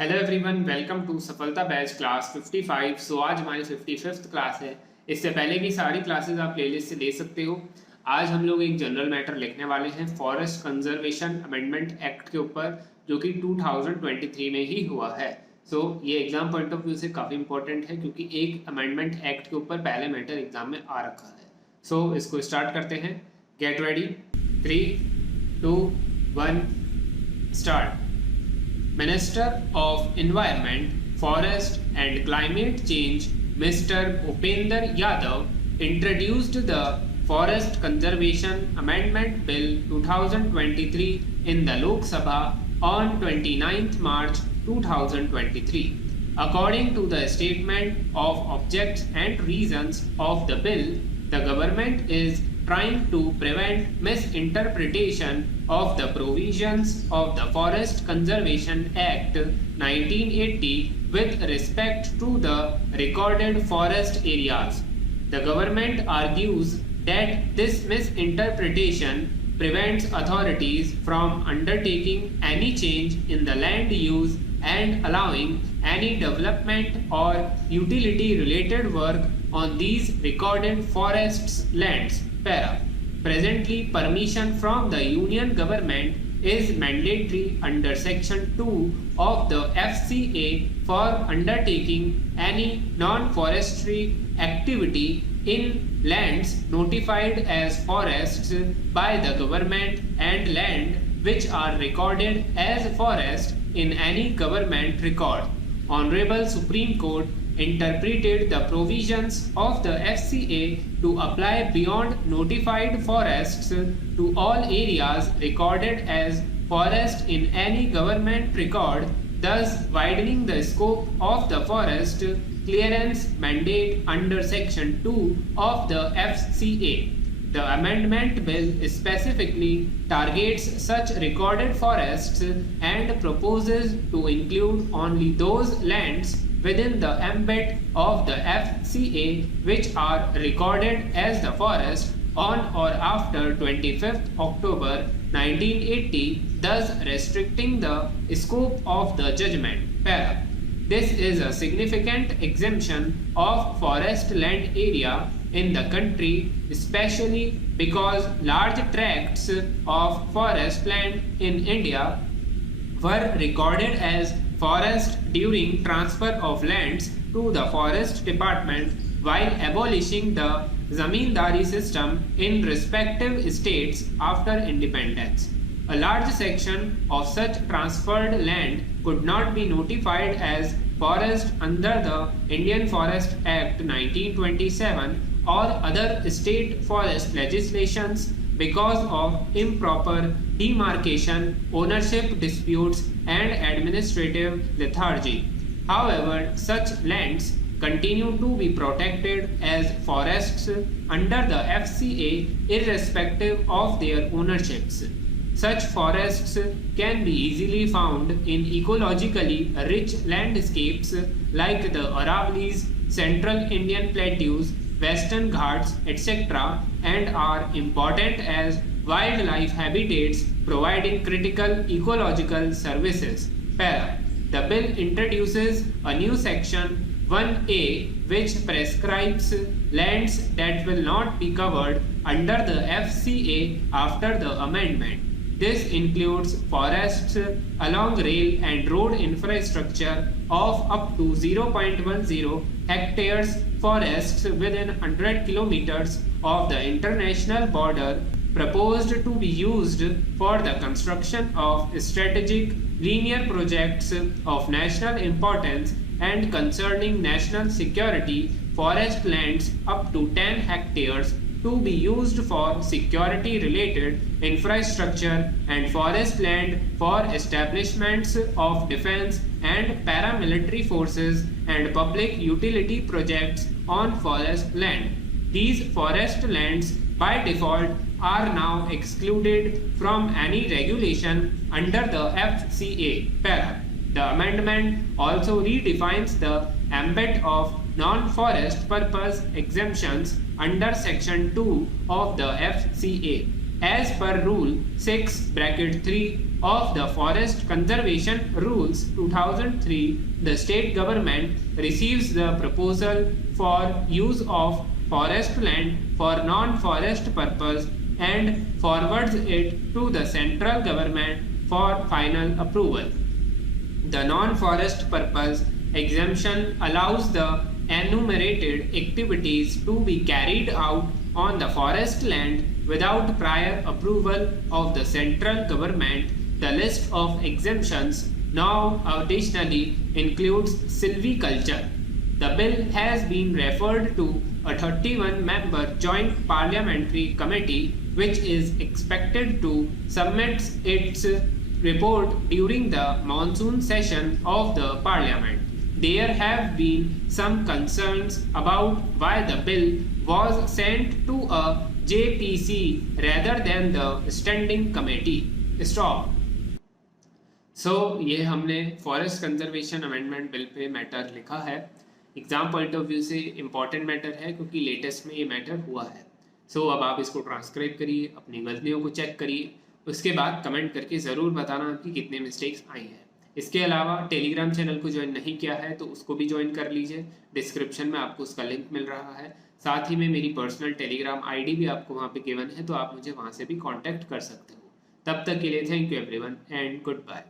Hello everyone, welcome to सफलता batch class 55। आज हमारी 55th क्लास है। इससे पहले की सारी क्लासेस आप प्लेलिस्ट से ले सकते हो। आज हम लोग एक जनरल मैटर लिखने वाले हैं फॉरेस्ट कंजर्वेशन अमेंडमेंट एक्ट के ऊपर, जो कि 2023 में ही हुआ है। ये एग्जाम पॉइंट ऑफ व्यू से काफ़ी इंपॉर्टेंट है, क्योंकि एक अमेंडमेंट एक्ट के ऊपर पहले मैटर एग्जाम में आ रखा है। इसको स्टार्ट करते हैं। Get ready, 3, 2, 1, start. Minister of Environment, Forest and Climate Change, Mr. Bhupender Yadav, introduced the Forest Conservation Amendment Bill 2023 in the Lok Sabha on 29th March 2023. According to the statement of objects and reasons of the bill, the government is trying to prevent misinterpretation of the provisions of the Forest Conservation Act 1980 with respect to the recorded forest areas. The government argues that this misinterpretation prevents authorities from undertaking any change in the land use and allowing any development or utility related work on these recorded forests lands. Para. Presently, permission from the Union government is mandatory under Section 2 of the FCA for undertaking any non-forestry activity in lands notified as forests by the government and land which are recorded as forest in any government record. Honorable Supreme Court interpreted the provisions of the FCA to apply beyond notified forests to all areas recorded as forest in any government record, thus widening the scope of the forest clearance mandate under Section 2 of the FCA. The amendment bill specifically targets such recorded forests and proposes to include only those lands within the ambit of the FCA which are recorded as the forest on or after 25th October 1980, thus restricting the scope of the judgment. Para. This is a significant exemption of forest land area in the country, especially because large tracts of forest land in India were recorded as forest during transfer of lands to the forest department while abolishing the zamindari system in respective states after independence. A large section of such transferred land could not be notified as forest under the Indian Forest Act 1927 or other state forest legislations because of improper demarcation, ownership disputes, and administrative lethargy. However, such lands continue to be protected as forests under the FCA irrespective of their ownerships. Such forests can be easily found in ecologically rich landscapes like the Aravallis, Central Indian Plateaus, Western Ghats, etc., and are important as wildlife habitats providing critical ecological services. Para. The bill introduces a new section 1A which prescribes lands that will not be covered under the FCA after the amendment. This includes forests along rail and road infrastructure of up to 0.10 hectares, forests within 100 kilometers of the international border proposed to be used for the construction of strategic linear projects of national importance and concerning national security, forest lands up to 10 hectares to be used for security related infrastructure and forest land for establishments of defense and paramilitary forces and public utility projects on forest land. These forest lands by default are now excluded from any regulation under the FCA. Para. The amendment also redefines the ambit of non-forest purpose exemptions under Section 2 of the FCA. As per Rule 6(3) of the Forest Conservation Rules 2003, the state government receives the proposal for use of forest land for non-forest purpose and forwards it to the central government for final approval. The non-forest purpose exemption allows the enumerated activities to be carried out on the forest land without prior approval of the central government. The list of exemptions now additionally includes silviculture. The bill has been referred to a 31-member joint parliamentary committee which is expected to submit its report during the monsoon session of the parliament. There have been some concerns about why the bill was sent to a JPC rather than the standing committee. Stop. ये हमने forest conservation amendment bill pay matter लिखा है. Exam point of view से important matter है क्योंकि latest में ये matter हुआ है. अब आप इसको ट्रांसक्राइब करिए, अपनी गलतियों को चेक करिए, उसके बाद कमेंट करके ज़रूर बताना आपकी कितने मिस्टेक्स आई हैं. इसके अलावा टेलीग्राम चैनल को ज्वाइन नहीं किया है तो उसको भी ज्वाइन कर लीजिए. डिस्क्रिप्शन में आपको उसका लिंक मिल रहा है. साथ ही में मेरी पर्सनल टेलीग्राम आईडी भी आपको वहाँ पे गिवन है, तो आप मुझे वहाँ से भी कांटेक्ट कर सकते हो. तब तक के लिए thank you everyone and good bye.